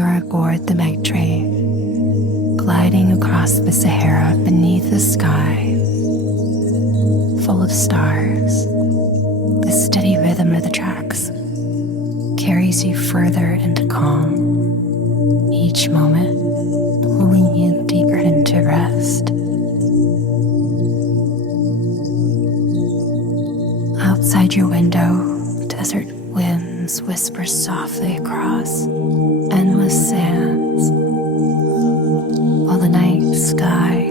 You're aboard the night train, gliding across the Sahara beneath the sky, full of stars. The steady rhythm of the tracks carries you further into calm, each moment pulling you deeper into rest. Outside your window, desert winds whisper softly across endless sands, while the night sky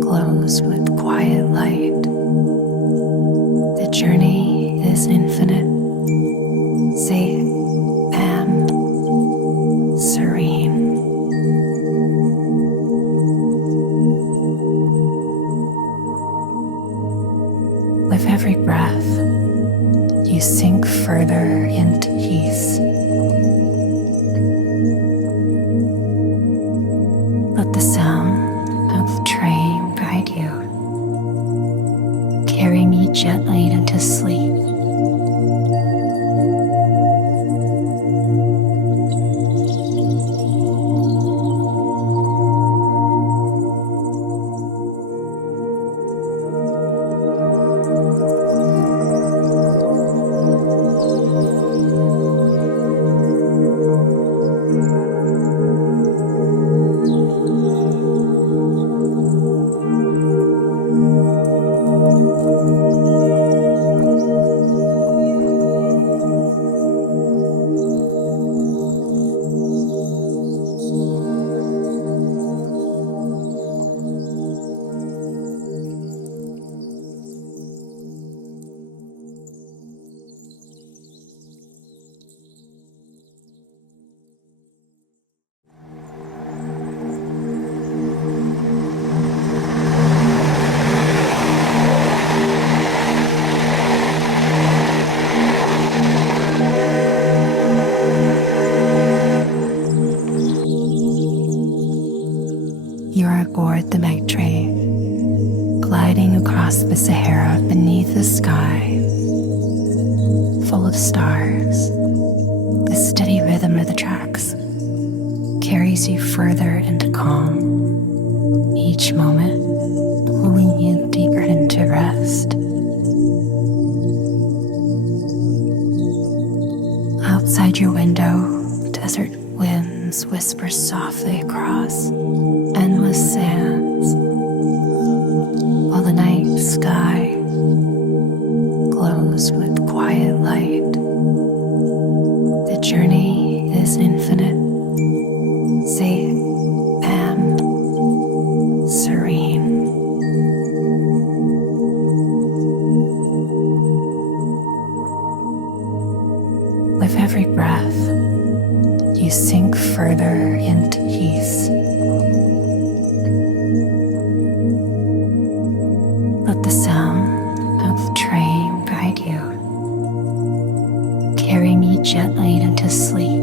glows with quiet light. The journey is infinite, safe, and serene. With every breath, you sink further into peace. Let the sound of the train guide you, carrying you gently into sleep. You're aboard the night train, gliding across the Sahara beneath the sky, full of stars. The steady rhythm of the tracks carries you further into calm, each moment pulling you deeper into rest. Outside your window, desert winds whisper softly across endless sands, while the night sky glows with quiet light. The journey is infinite, safe, and serene. With every breath, you sink further into peace. Let the sound of the train guide you, carrying you gently into sleep.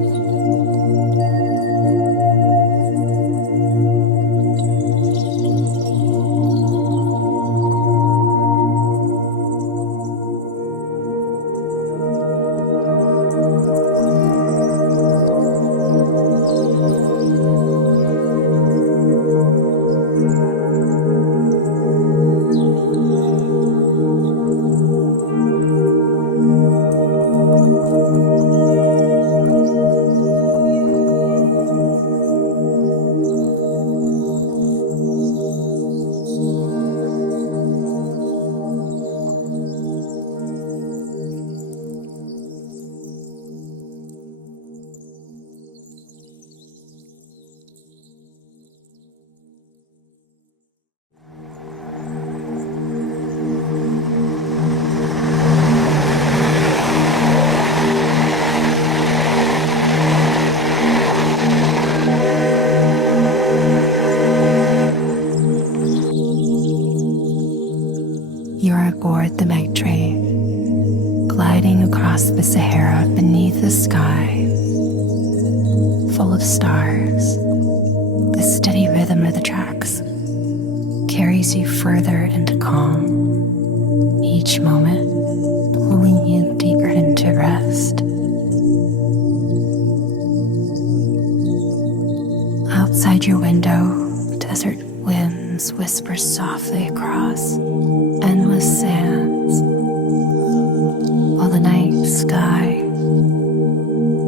You're aboard the night train, gliding across the Sahara beneath the sky, full of stars. The steady rhythm of the tracks carries you further into calm, each moment pulling you deeper into rest. whisper softly across endless sands, while the night sky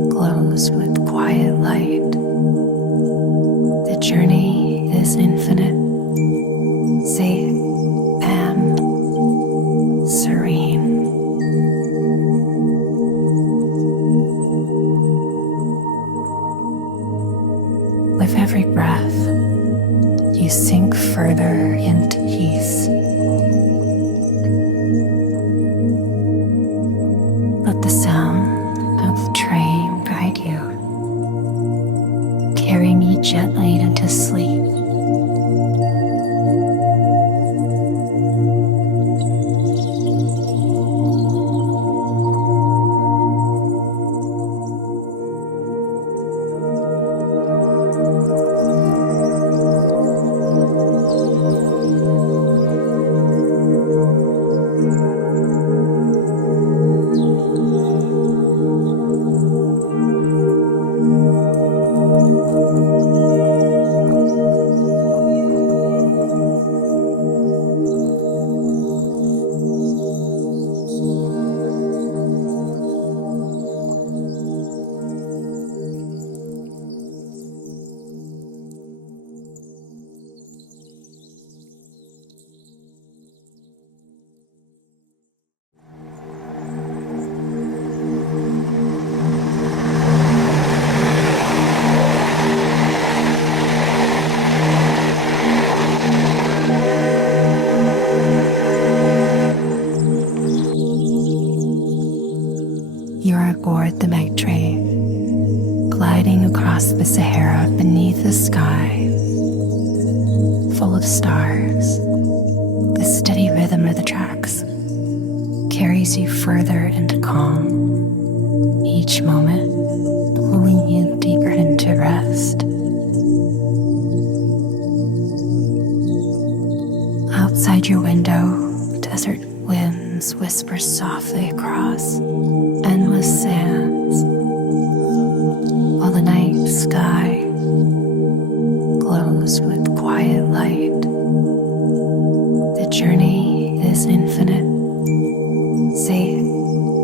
glows with quiet light. The journey is infinite, safe, and serene. With every breath, you sink further into peace. Let the sound of the train guide you, carrying you gently into sleep. You are aboard the night train, gliding across the Sahara beneath the sky, full of stars. The steady rhythm of the tracks carries you further into calm, each moment pulling you deeper into rest. Outside your window, desert winds whisper softly across endless sands, while the night sky glows with quiet light. The journey is infinite, safe,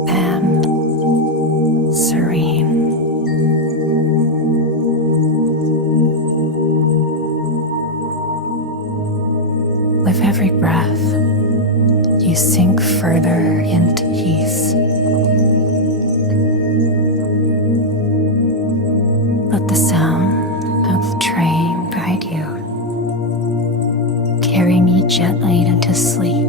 and serene. With every breath, you sink further into peace. Let the sound of the train guide you, carrying you gently into sleep.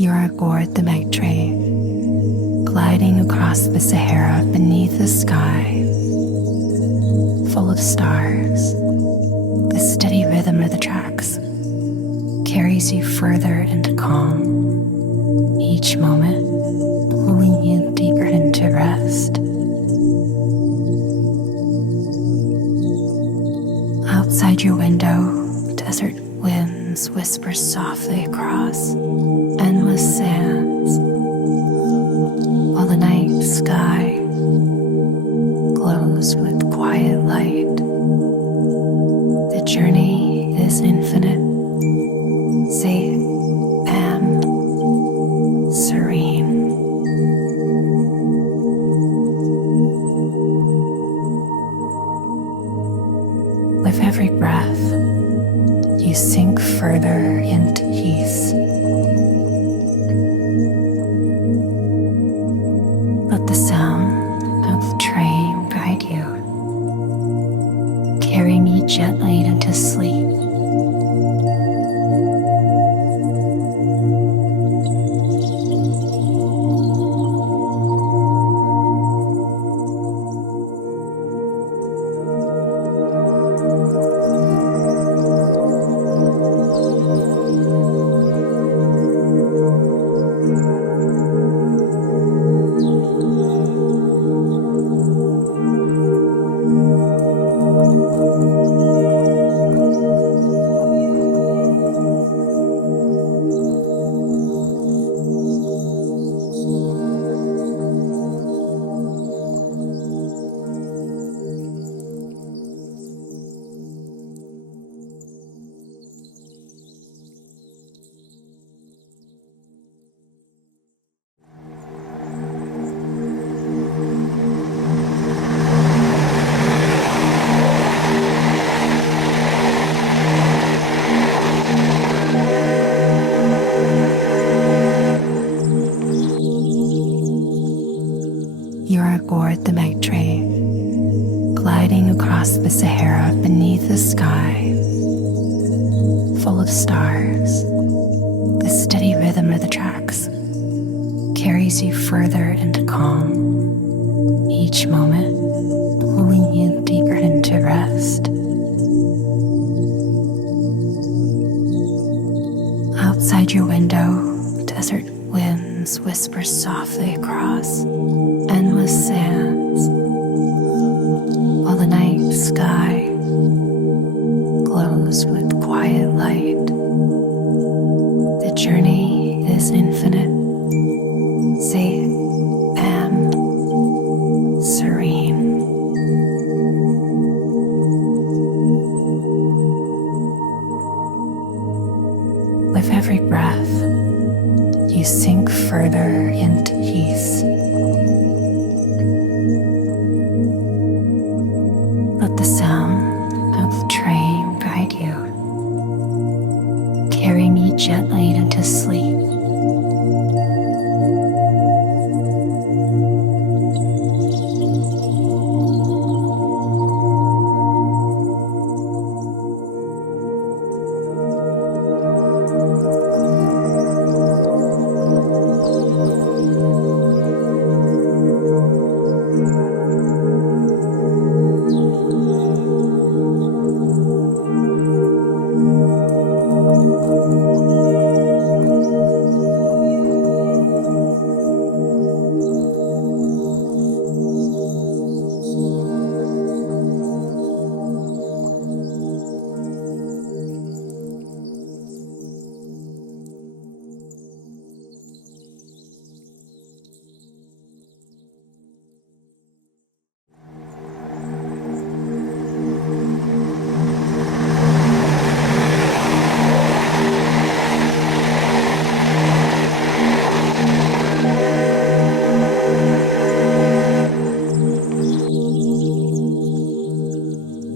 You are aboard the night train, gliding across the Sahara beneath the sky, full of stars. The steady rhythm of the tracks carries you further into calm, each moment pulling you deeper into rest. Outside your window, desert winds whisper softly across endless sands, while the night sky glows with quiet light. The journey is infinite, safe, and serene. sink further into peace. Let the sound of the train guide you. Carry me gently into sleep. You are aboard the night train, gliding across the Sahara beneath the sky, full of stars. The steady rhythm of the tracks carries you further into calm, each moment pulling you deeper into rest. Outside your window, desert winds whisper softly across endless sands, while the night sky glows with quiet light. The journey is infinite, safe, and serene. With every breath, you sink further into peace. Let the sound of the train guide you. Carry me gently into sleep.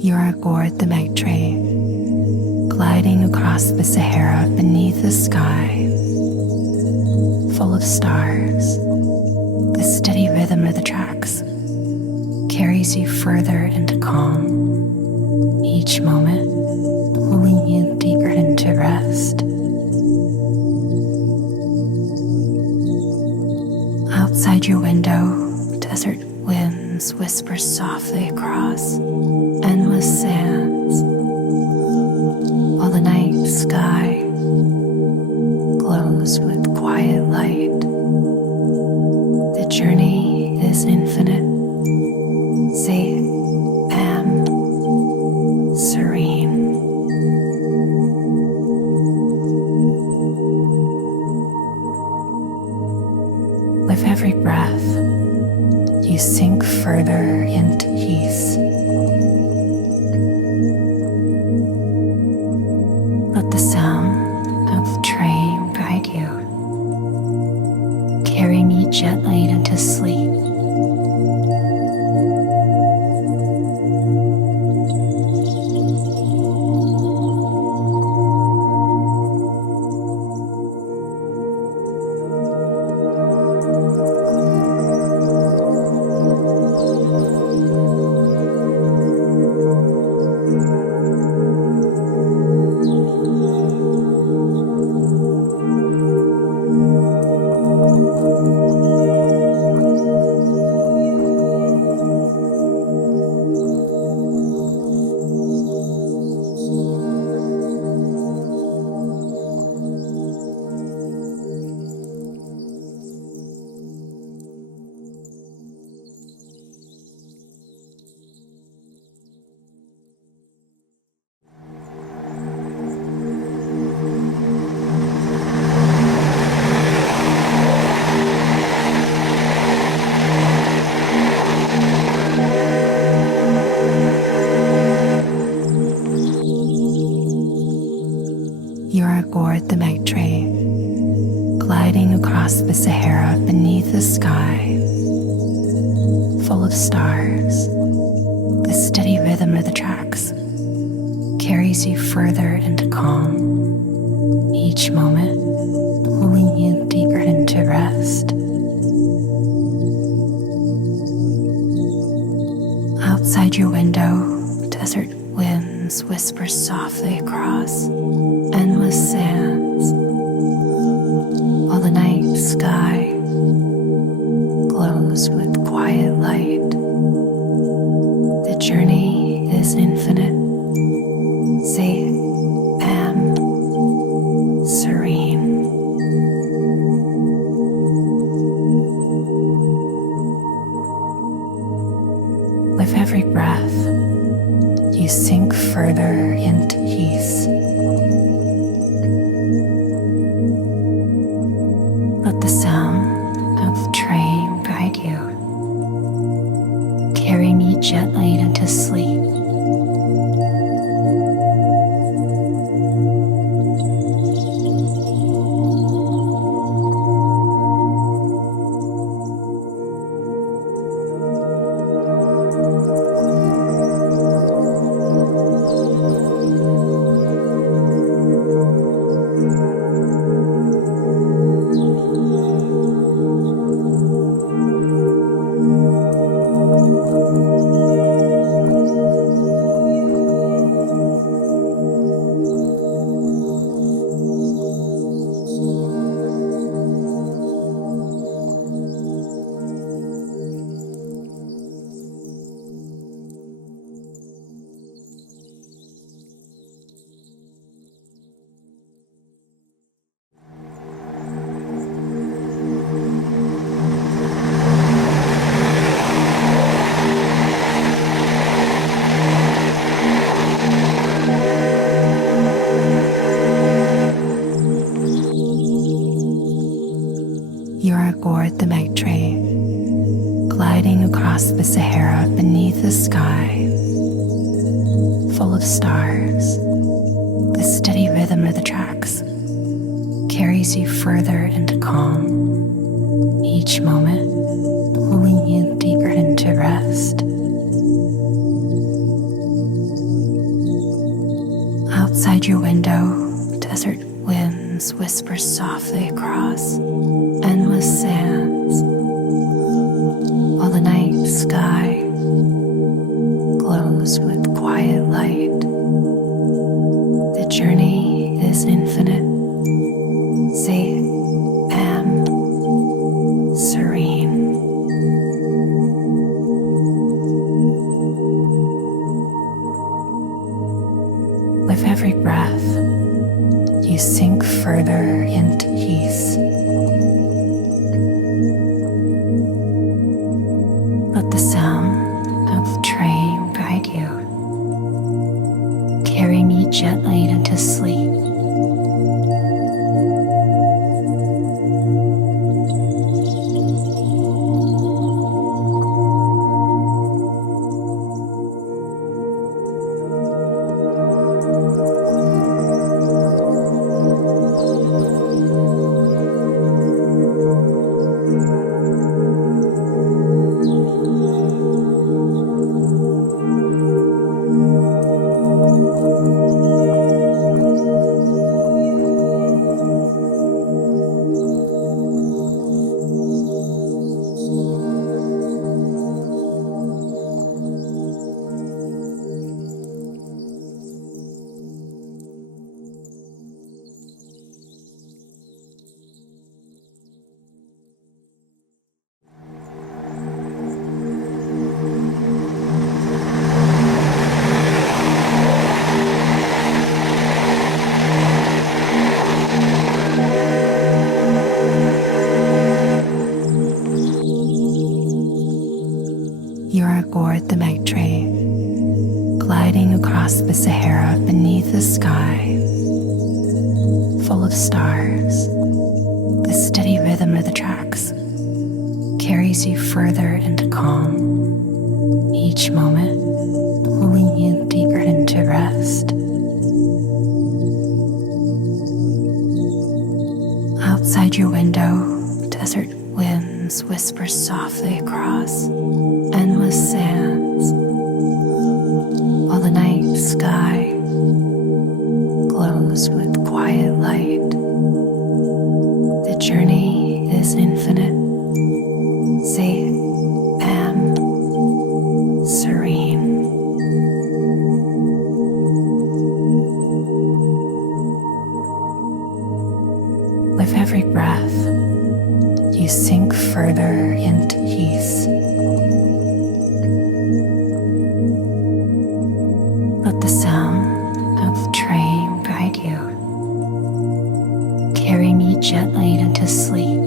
You are aboard the night train, gliding across the Sahara beneath the sky, full of stars. The steady rhythm of the tracks carries you further into calm, each moment pulling you deeper into rest. Outside your window, desert winds whisper softly across endless sands, while the night sky glows with quiet light. The journey is infinite, safe, and serene. With every breath, you sink further into peace. Let the sound of the train guide you. Carry me gently into sleep. You're aboard the night train, gliding across the Sahara beneath the sky, full of stars. The steady rhythm of the tracks carries you further into calm, each moment pulling you deeper into rest. Outside your window, desert winds whisper softly across endless sands, while the night sky glows with quiet light. The journey is infinite, safe, and serene. With every breath, you sink further into peace. Let the sound of the train guide you, carrying you gently into sleep. You're aboard the night train, gliding across the Sahara beneath the sky, full of stars. The steady rhythm of the tracks carries you further into calm, each moment pulling you deeper into rest. Outside your window, desert winds whisper softly across endless sands, while the night sky glows with quiet light. The journey is infinite, safe, and serene. With every breath, you sink further into peace. Let the sound of the train guide you, carrying you gently into sleep. You're aboard the night train, gliding across the Sahara beneath the sky, full of stars. The steady rhythm of the tracks carries you further into calm, each moment pulling you deeper into rest. Outside your window, desert winds whisper softly across endless sands, while the night sky glows with quiet light. The journey is infinite, safe, and serene. With every breath, you sink further into peace. Let the sound of the train guide you, carrying you gently into sleep.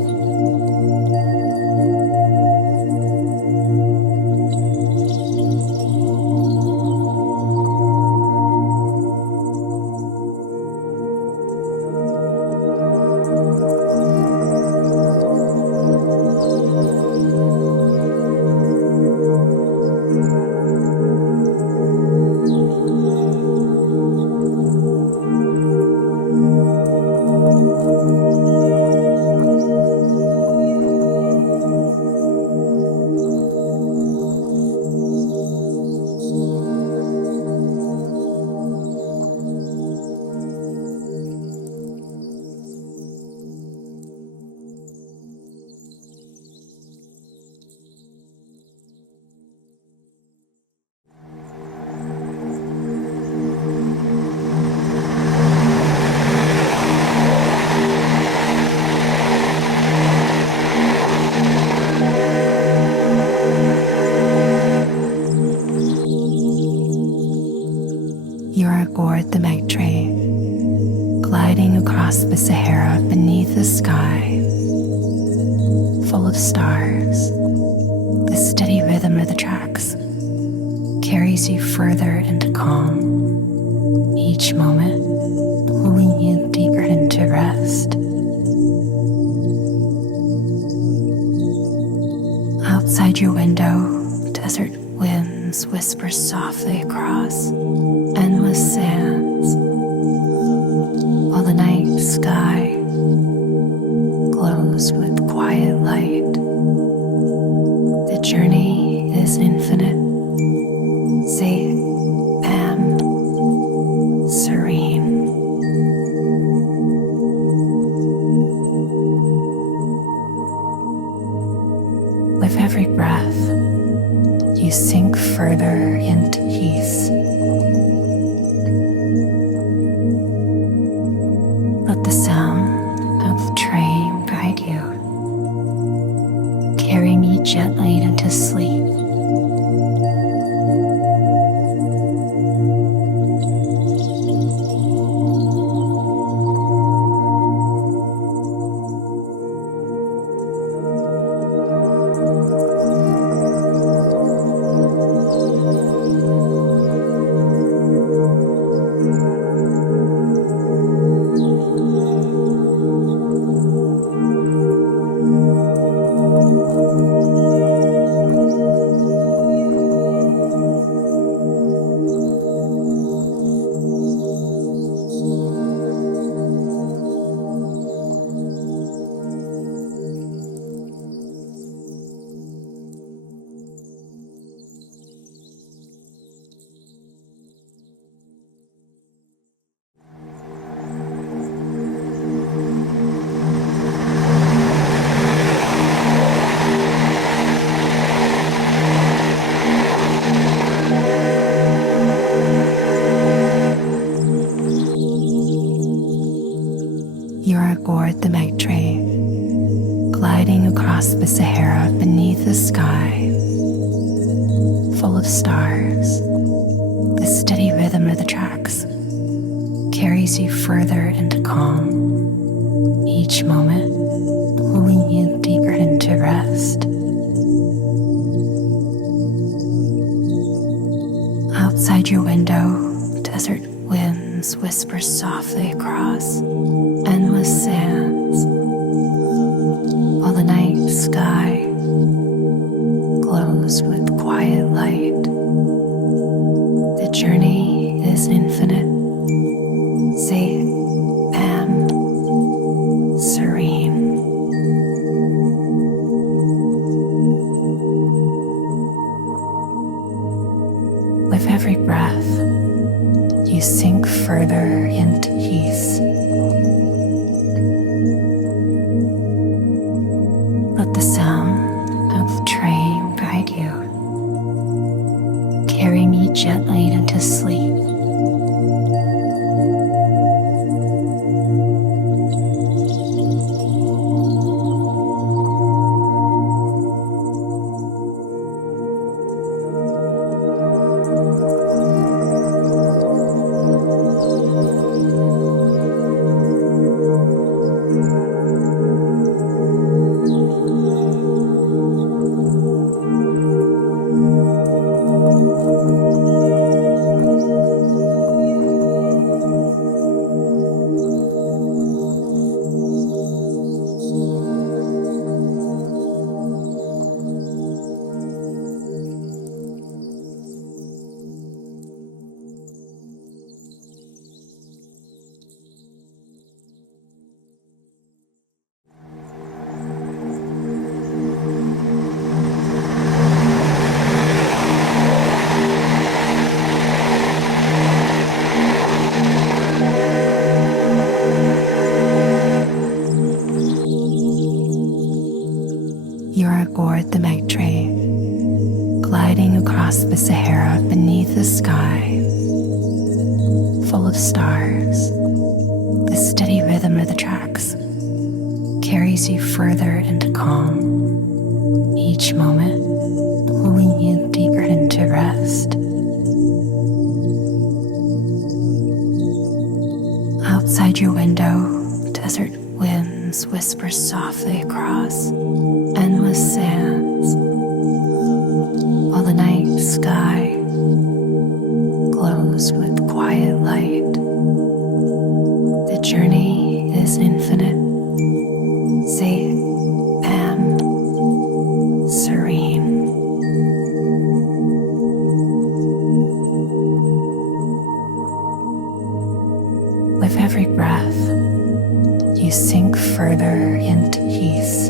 You are aboard the night train, gliding across the Sahara beneath the sky, full of stars. The steady rhythm of the tracks carries you further into calm, each moment pulling you deeper into rest. Outside your window, desert winds whisper softly across endless sands, while the night sky glows with quiet light. The journey is infinite, safe, and serene. With every breath, you sink further into peace. Let the sound of the train guide you, carrying you gently into sleep. You are aboard the night train, gliding across the Sahara beneath the sky, full of stars. The steady rhythm of the tracks carries you further into calm, each moment pulling you deeper into rest. Outside your window, desert winds whisper softly across endless sands, while the night sky glows with quiet light. The journey is infinite, safe, and serene. aboard the night train, gliding across the Sahara beneath the sky, full of stars. The steady rhythm of the tracks carries you further into calm, each moment pulling you deeper into rest. Outside your window, desert winds whisper softly across endless sands, while the night sky glows with quiet light. The journey is infinite, safe, and serene. With every breath, you sink further into peace,